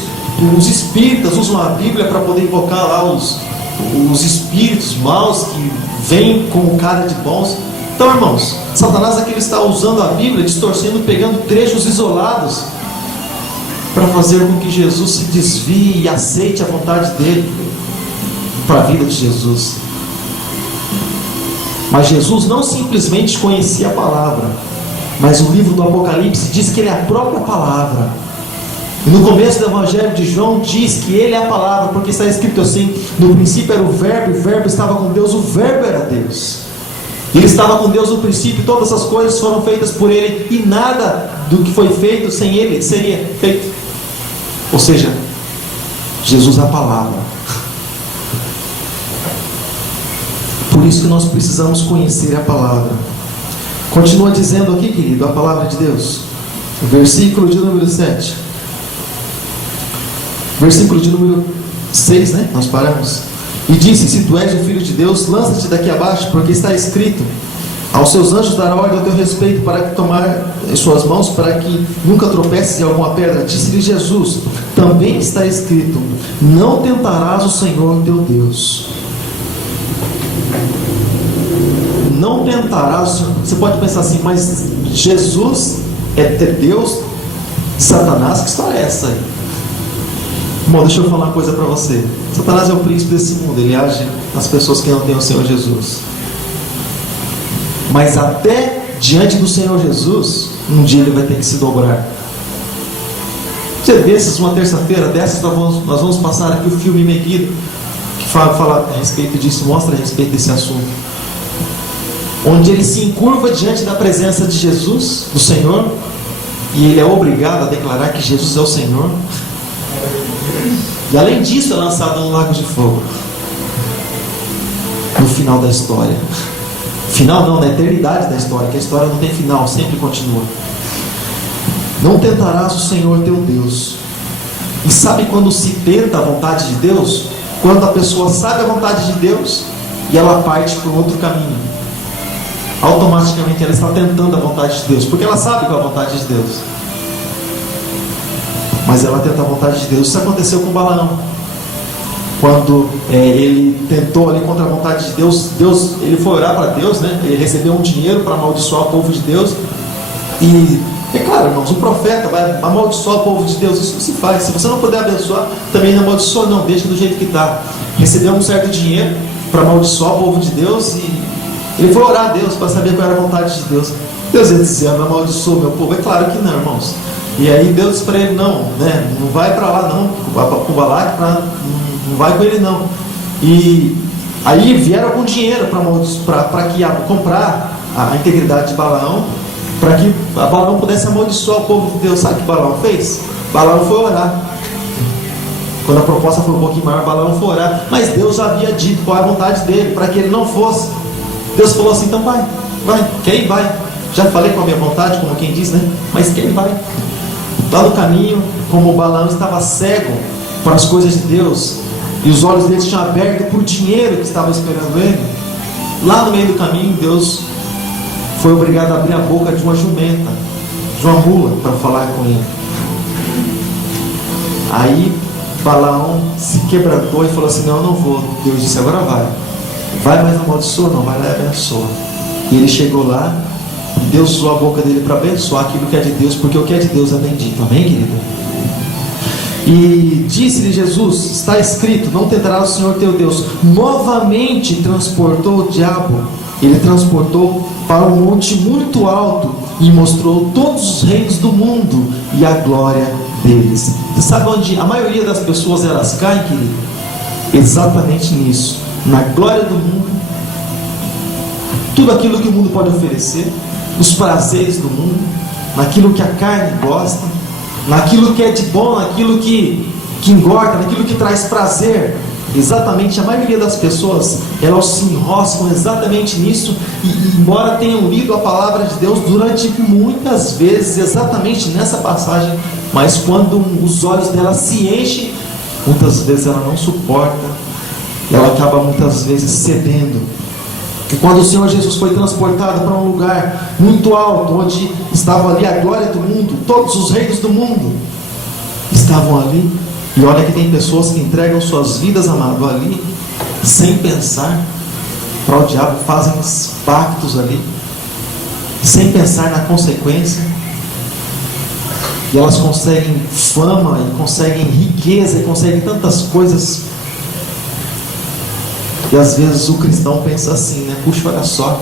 Os espíritas usam a Bíblia para poder invocar lá os espíritos maus que vêm com cara de bons. Então, irmãos, Satanás aqui está usando a Bíblia, distorcendo, pegando trechos isolados para fazer com que Jesus se desvie e aceite a vontade dele para a vida de Jesus. Mas Jesus não simplesmente conhecia a palavra, mas o livro do Apocalipse diz que ele é a própria palavra. E no começo do Evangelho de João diz que ele é a palavra, porque está escrito assim: no princípio era o verbo estava com Deus, o verbo era Deus. Ele estava com Deus no princípio, todas as coisas foram feitas por ele, e nada do que foi feito sem ele seria feito. Ou seja, Jesus é a palavra. Por isso que nós precisamos conhecer a palavra. Continua dizendo aqui, querido, a palavra de Deus. Versículo de número 7. Versículo de número 6, né? Nós paramos. E disse: se tu és o Filho de Deus, lança-te daqui abaixo, porque está escrito: aos seus anjos dará ordem ao teu respeito, para que tomar em suas mãos, para que nunca tropeces em alguma pedra. Disse-lhe Jesus: também está escrito: não tentarás o Senhor teu Deus. Não tentarás o Senhor. Você pode pensar assim: mas Jesus é Deus? Satanás? Que história é essa aí? Bom, deixa eu falar uma coisa para você. Satanás é o príncipe desse mundo. Ele age nas pessoas que não têm o Senhor Jesus. Mas até diante do Senhor Jesus, um dia ele vai ter que se dobrar. Dia desses, uma terça-feira dessas, nós vamos passar aqui o filme Megiddo, que fala a respeito disso, mostra a respeito desse assunto, onde ele se encurva diante da presença de Jesus, do Senhor, e ele é obrigado a declarar que Jesus é o Senhor. E além disso é lançado no lago de fogo. No final da história. Final não, na eternidade da história, que a história não tem final, sempre continua. Não tentarás o Senhor teu Deus. E sabe quando se tenta a vontade de Deus? Quando a pessoa sabe a vontade de Deus e ela parte por outro caminho. Automaticamente ela está tentando a vontade de Deus, porque ela sabe qual é a vontade de Deus, mas ela tenta a vontade de Deus. Isso aconteceu com Balaão. Quando ele tentou ali contra a vontade de Deus, ele foi orar para Deus, né? Ele recebeu um dinheiro para amaldiçoar o povo de Deus. E é claro, irmãos, o profeta vai amaldiçoar o povo de Deus. Isso se faz. Se você não puder abençoar, também não amaldiçoa, não, deixa do jeito que está. Recebeu um certo dinheiro para amaldiçoar o povo de Deus, e ele foi orar a Deus para saber qual era a vontade de Deus. Deus ia dizer: não amaldiçoa meu povo. É claro que não, irmãos. E aí Deus disse para ele: não, né? Não vai para lá não, com o Balaque, não vai com ele não. E aí vieram com dinheiro para comprar a integridade de Balaão, para que Balaão pudesse amaldiçoar o povo de Deus. Sabe o que Balaão fez? Balaão foi orar. Quando a proposta foi um pouquinho maior, Balaão foi orar, mas Deus já havia dito qual é a vontade dele, para que ele não fosse. Deus falou assim: então vai, quer ir, vai. Já falei com a minha vontade, como quem diz, né? Mas quer ir, vai. Lá no caminho, como Balaão estava cego para as coisas de Deus, e os olhos dele tinham aberto por dinheiro que estava esperando ele, lá no meio do caminho, Deus foi obrigado a abrir a boca de uma jumenta, de uma mula, para falar com ele. Aí Balaão se quebrantou e falou assim: não, eu não vou. Deus disse: agora vai, mas não amaldiçoa, não, vai lá e abençoa. E ele chegou lá, e Deus usou a boca dele para abençoar aquilo que é de Deus, porque o que é de Deus é bendito. Amém, querido? E disse-lhe Jesus: está escrito, não tentarás o Senhor teu Deus. Novamente transportou o diabo. Ele transportou para um monte muito alto e mostrou todos os reinos do mundo e a glória deles. Você sabe onde a maioria das pessoas elas caem, querido? Exatamente nisso, na glória do mundo, tudo aquilo que o mundo pode oferecer, os prazeres do mundo, naquilo que a carne gosta, naquilo que é de bom, naquilo que engorda, naquilo que traz prazer. Exatamente, a maioria das pessoas, elas se enroscam exatamente nisso, e embora tenham lido a palavra de Deus durante muitas vezes, exatamente nessa passagem, mas quando os olhos dela se enchem, muitas vezes ela não suporta, e ela acaba muitas vezes cedendo. E quando o Senhor Jesus foi transportado para um lugar muito alto, onde estava ali a glória do mundo, todos os reinos do mundo estavam ali. E olha que tem pessoas que entregam suas vidas, amado, ali, sem pensar, para o diabo, fazem pactos ali, sem pensar na consequência, e elas conseguem fama, e conseguem riqueza, e conseguem tantas coisas, e às vezes o cristão pensa assim, né? Puxa, olha só,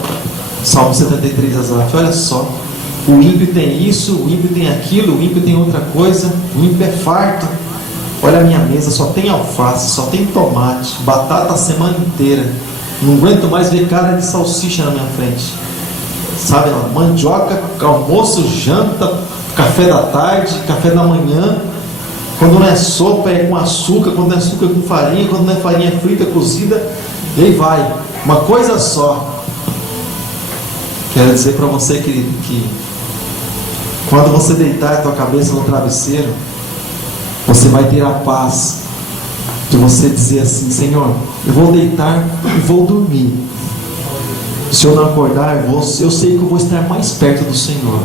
Salmo 73, olha só, o ímpio tem isso, o ímpio tem aquilo, o ímpio tem outra coisa, o ímpio é farto. Olha a minha mesa, só tem alface, só tem tomate, batata a semana inteira. Não aguento mais ver cara de salsicha na minha frente. Sabe, mandioca, almoço, janta, café da tarde, café da manhã. Quando não é sopa é com açúcar, quando não é açúcar é com farinha, quando não é farinha é frita, cozida. E aí vai, uma coisa só. Quero dizer para você, querido, que quando você deitar a tua cabeça no travesseiro, você vai ter a paz de você dizer assim: Senhor, eu vou deitar e vou dormir. Se eu não acordar, eu sei que eu vou estar mais perto do Senhor.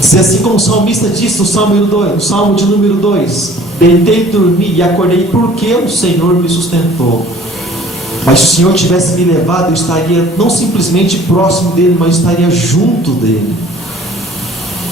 Dizer assim como o salmista disse no Salmo de número 2: deitei, dormi e acordei porque o Senhor me sustentou. Mas se o Senhor tivesse me levado, eu estaria não simplesmente próximo dele, mas eu estaria junto dele.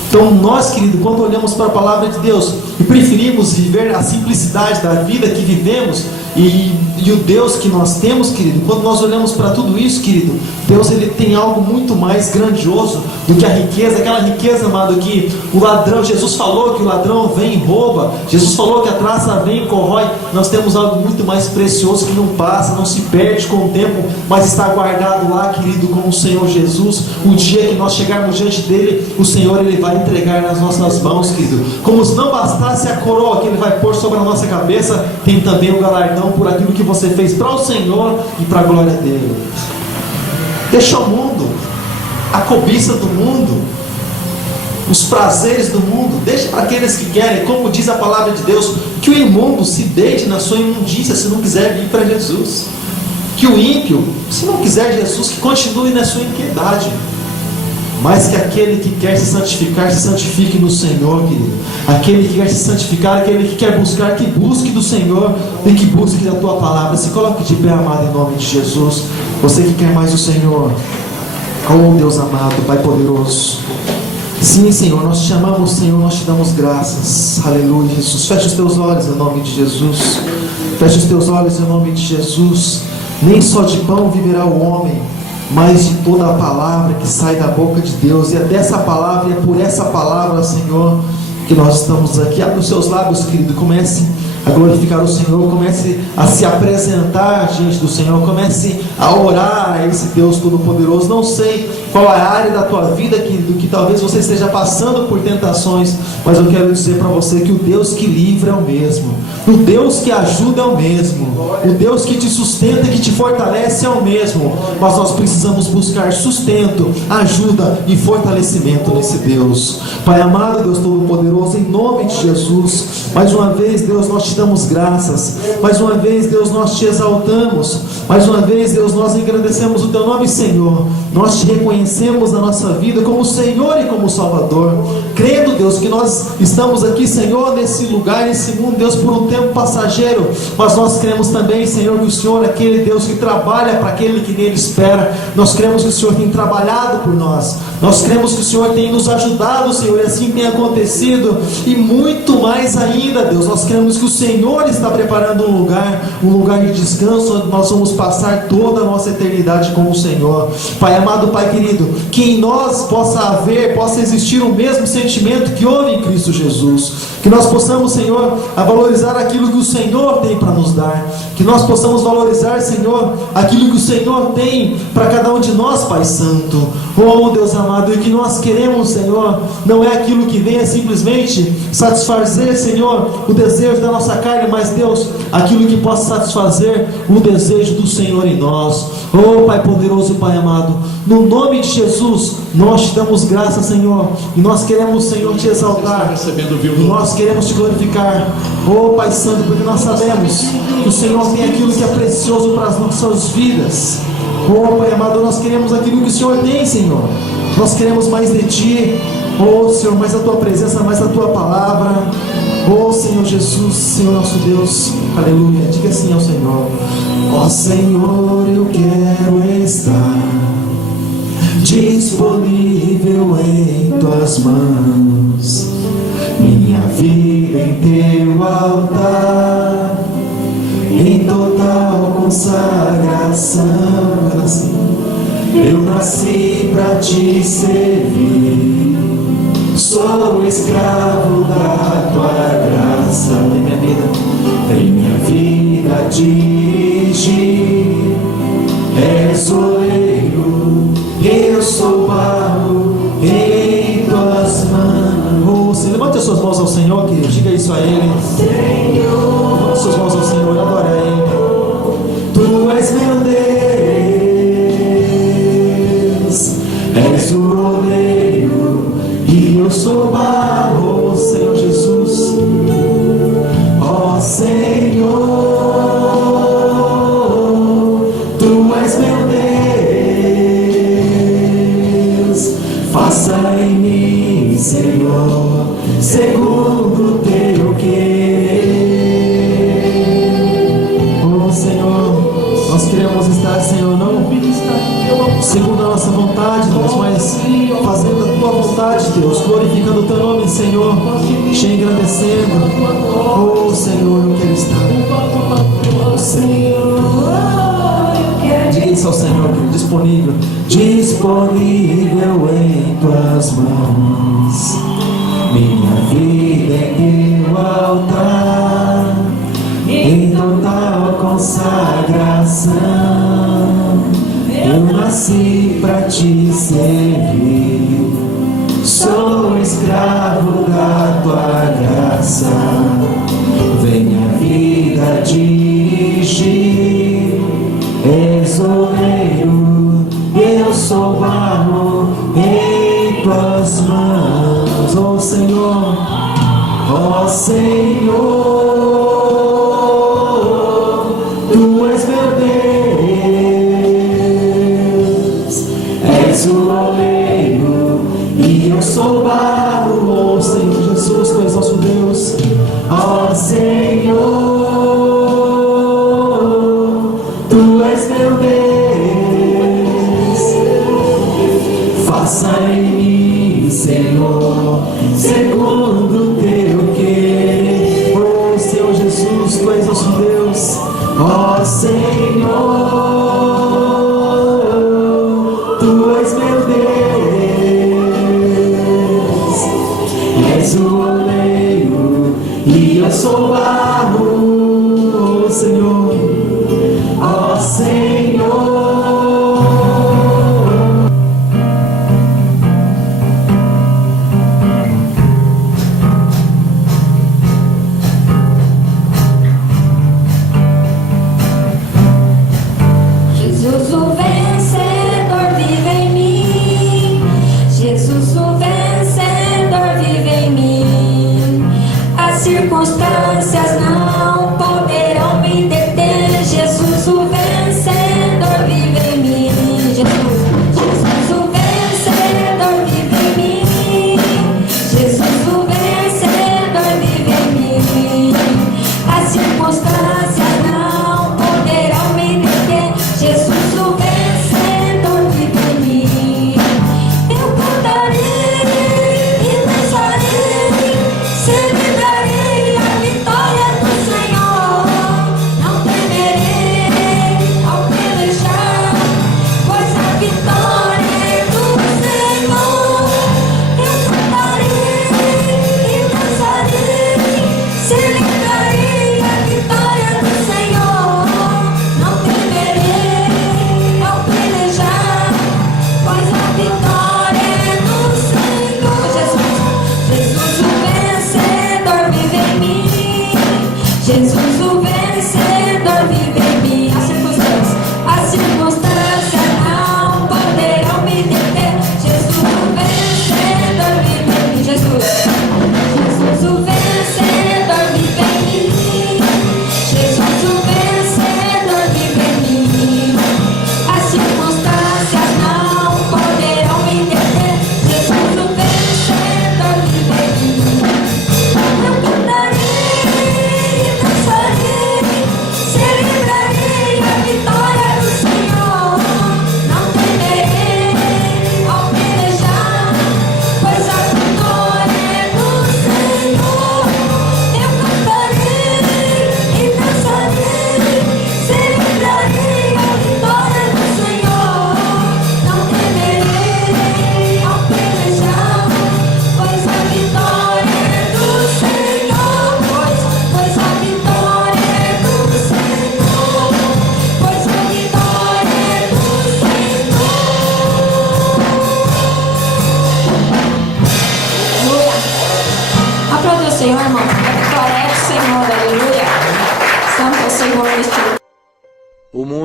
Então nós, querido, quando olhamos para a palavra de Deus e preferimos viver a simplicidade da vida que vivemos e o Deus que nós temos, querido, quando nós olhamos para tudo isso, querido, Deus ele tem algo muito mais grandioso do que a riqueza, aquela riqueza, amado, que o ladrão, Jesus falou que o ladrão vem e rouba, Jesus falou que a traça vem e corrói. Nós temos algo muito mais precioso que não passa, não se perde com o tempo, mas está guardado lá, querido, com o Senhor Jesus. O dia que nós chegarmos diante dele, o Senhor ele vai entregar nas nossas mãos, querido. Como se não bastasse a coroa que ele vai pôr sobre a nossa cabeça, tem também o galardão por aquilo que você fez para o Senhor e para a glória dele. Deixa o mundo, a cobiça do mundo, os prazeres do mundo, deixa para aqueles que querem, como diz a palavra de Deus, que o imundo se deite na sua imundícia se não quiser vir para Jesus, que o ímpio, se não quiser Jesus, que continue na sua impiedade, mas que aquele que quer se santificar, se santifique no Senhor, querido. Aquele que quer se santificar, aquele que quer buscar, que busque do Senhor e que busque da tua palavra. Se coloque de pé, amado, em nome de Jesus. Você que quer mais o Senhor, oh Deus amado, Pai poderoso. Sim, Senhor, nós te chamamos, Senhor, nós te damos graças. Aleluia, Jesus. Feche os teus olhos em nome de Jesus. Feche os teus olhos em nome de Jesus. Nem só de pão viverá o homem, mas de toda a palavra que sai da boca de Deus. E é dessa palavra, e é por essa palavra, Senhor, que nós estamos aqui. Abre os seus lábios, querido, comece a glorificar o Senhor, comece a se apresentar diante do Senhor, comece a orar a esse Deus Todo-Poderoso. Não sei qual é a área da tua vida, querido, que talvez você esteja passando por tentações, mas eu quero dizer para você que o Deus que livra é o mesmo. O Deus que ajuda é o mesmo, o Deus que te sustenta e que te fortalece é o mesmo, mas nós precisamos buscar sustento, ajuda e fortalecimento nesse Deus. Pai amado, Deus Todo-Poderoso, em nome de Jesus, mais uma vez, Deus, nós te damos graças, mais uma vez, Deus, nós te exaltamos, mais uma vez, Deus, nós engrandecemos o teu nome, Senhor. Nós te reconhecemos na nossa vida como Senhor e como Salvador, crendo, Deus, que nós estamos aqui, Senhor, nesse lugar, nesse mundo, Deus, por um tempo passageiro, mas nós cremos também, Senhor, que o Senhor é aquele Deus que trabalha para aquele que nele espera. Nós cremos que o Senhor tem trabalhado por nós, nós cremos que o Senhor tem nos ajudado, Senhor, e assim tem acontecido, e muito mais ainda, Deus, nós cremos que o Senhor está preparando um lugar de descanso, onde nós vamos passar toda a nossa eternidade com o Senhor. Pai amado, Pai querido, que em nós possa existir o mesmo sentimento que houve em Cristo Jesus, que nós possamos, Senhor, a valorizar aquilo que o Senhor tem para nos dar, que nós possamos valorizar, Senhor, aquilo que o Senhor tem para cada um de nós, Pai Santo. Oh Deus amado, e o que nós queremos, Senhor, não é aquilo que venha simplesmente satisfazer, Senhor, o desejo da nossa carne, mas Deus, aquilo que possa satisfazer o desejo do Senhor em nós. Oh Pai poderoso, Pai amado, no nome de Jesus, nós te damos graça, Senhor, e nós queremos, Senhor, te exaltar, e nós queremos te glorificar, oh Pai Santo, porque nós sabemos que o Senhor tem aquilo que é precioso para as nossas vidas. Oh Pai amado, nós queremos aquilo que o Senhor tem, Senhor, nós queremos mais de Ti, oh Senhor, mais a Tua presença, mais a Tua palavra. Oh Senhor Jesus, Senhor nosso Deus, aleluia. Diga assim ao Senhor: ó Senhor, eu quero estar disponível em Tuas mãos, minha vida em Teu altar, em total consagração. Eu nasci para Te servir, sou escravo da Tua graça. Em minha vida dirigir, és oleiro, eu sou barro em Tuas mãos. Você levante as suas mãos ao Senhor, querido, diga isso a Ele. Levante as suas mãos ao Senhor e adore a Ele. Tu és meu Deus, és o oleiro e eu sou barro, Senhor Jesus. Ó Senhor, Tu és meu Deus, faça em mim, Senhor, segundo o Teu querer. Oh Senhor, nós queremos estar, Senhor, não segundo a nossa vontade, Deus, mas fazendo a Tua vontade, Deus, glorificando o Teu nome, Senhor, te engrandecendo. Oh Senhor, eu quero estar. Oh Senhor, diga isso ao Senhor, disponível em Tuas mãos, minha vida em Teu altar, em total consagração. Eu nasci para Te servir, sou escravo da Tua graça. Venha vida dirigir, és oleiro, eu sou barro em Tuas mãos. Oh Senhor, ó Senhor, Tu és meu Deus, és o oleiro e eu sou barro. Oh Senhor Jesus, Tu és nosso Deus. Ó Senhor, Tu és meu Deus, faça em mim, Senhor, segundo o Teu querer. Oh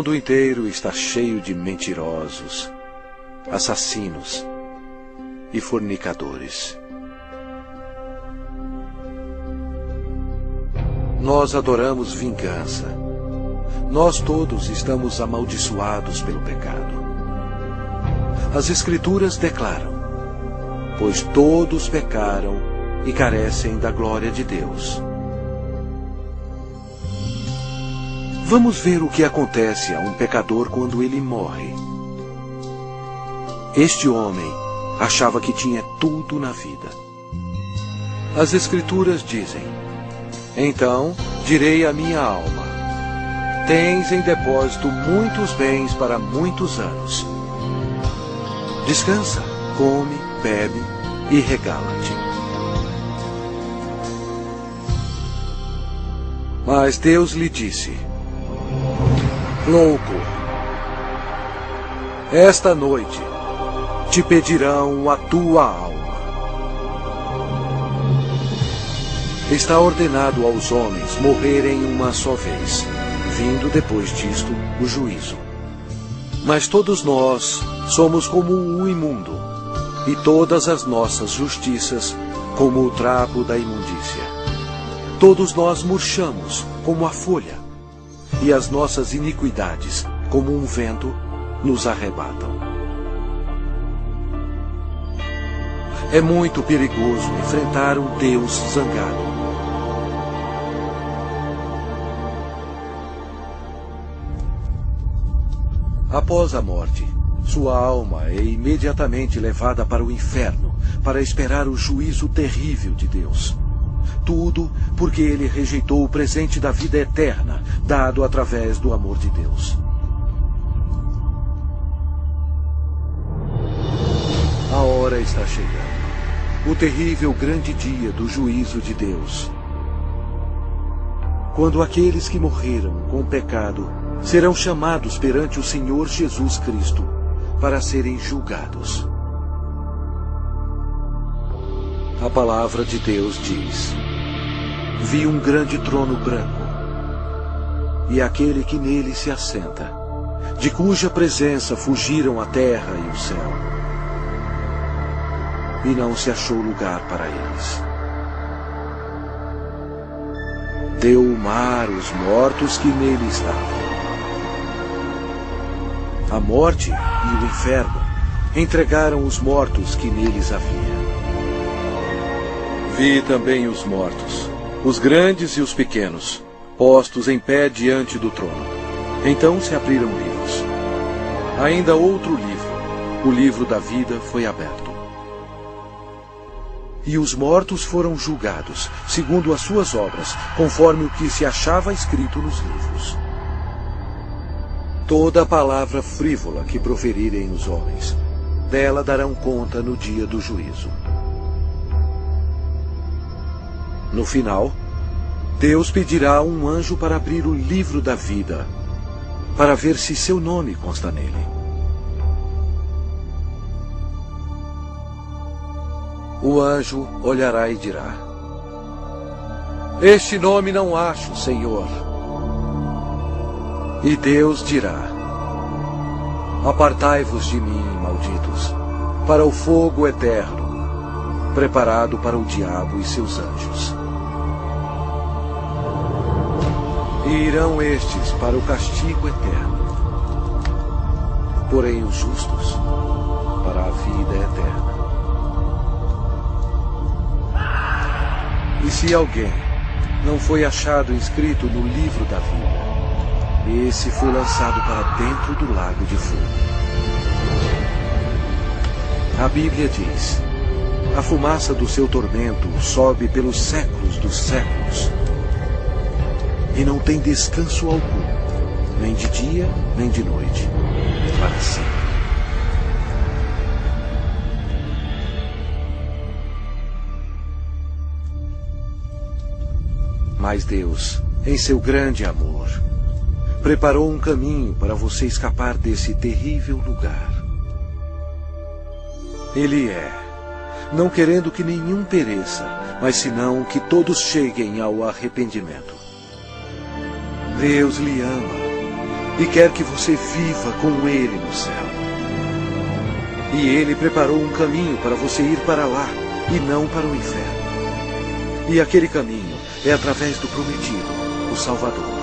mundo inteiro está cheio de mentirosos, assassinos e fornicadores. Nós adoramos vingança. Nós todos estamos amaldiçoados pelo pecado. As Escrituras declaram: pois todos pecaram e carecem da glória de Deus. Vamos ver o que acontece a um pecador quando ele morre. Este homem achava que tinha tudo na vida. As Escrituras dizem: então direi à minha alma: tens em depósito muitos bens para muitos anos. Descansa, come, bebe e regala-te. Mas Deus lhe disse: louco, esta noite te pedirão a tua alma. Está ordenado aos homens morrerem uma só vez, vindo depois disto o juízo. Mas todos nós somos como o imundo, e todas as nossas justiças como o trapo da imundícia. Todos nós murchamos como a folha, e as nossas iniquidades, como um vento, nos arrebatam. É muito perigoso enfrentar um Deus zangado. Após a morte, sua alma é imediatamente levada para o inferno, para esperar o juízo terrível de Deus. Tudo porque ele rejeitou o presente da vida eterna, dado através do amor de Deus. A hora está chegando, o terrível grande dia do juízo de Deus. Quando aqueles que morreram com o pecado serão chamados perante o Senhor Jesus Cristo para serem julgados. A palavra de Deus diz: vi um grande trono branco, e aquele que nele se assenta, de cuja presença fugiram a terra e o céu, e não se achou lugar para eles. Deu o mar os mortos que nele estavam. A morte e o inferno entregaram os mortos que neles havia. Vi também os mortos, os grandes e os pequenos, postos em pé diante do trono. Então se abriram livros. Ainda outro livro, o livro da vida, foi aberto. E os mortos foram julgados, segundo as suas obras, conforme o que se achava escrito nos livros. Toda palavra frívola que proferirem os homens, dela darão conta no dia do juízo. No final, Deus pedirá um anjo para abrir o livro da vida, para ver se seu nome consta nele. O anjo olhará e dirá: este nome não acho, Senhor. E Deus dirá: apartai-vos de mim, malditos, para o fogo eterno, preparado para o diabo e seus anjos. E irão estes para o castigo eterno, porém os justos para a vida eterna. E se alguém não foi achado inscrito no livro da vida, esse foi lançado para dentro do lago de fogo. A Bíblia diz: a fumaça do seu tormento sobe pelos séculos dos séculos, e não tem descanso algum, nem de dia, nem de noite, para sempre. Mas Deus, em seu grande amor, preparou um caminho para você escapar desse terrível lugar. Ele é, não querendo que nenhum pereça, mas senão que todos cheguem ao arrependimento. Deus lhe ama, e quer que você viva com Ele no céu. E Ele preparou um caminho para você ir para lá e não para o inferno. E aquele caminho é através do prometido, o Salvador.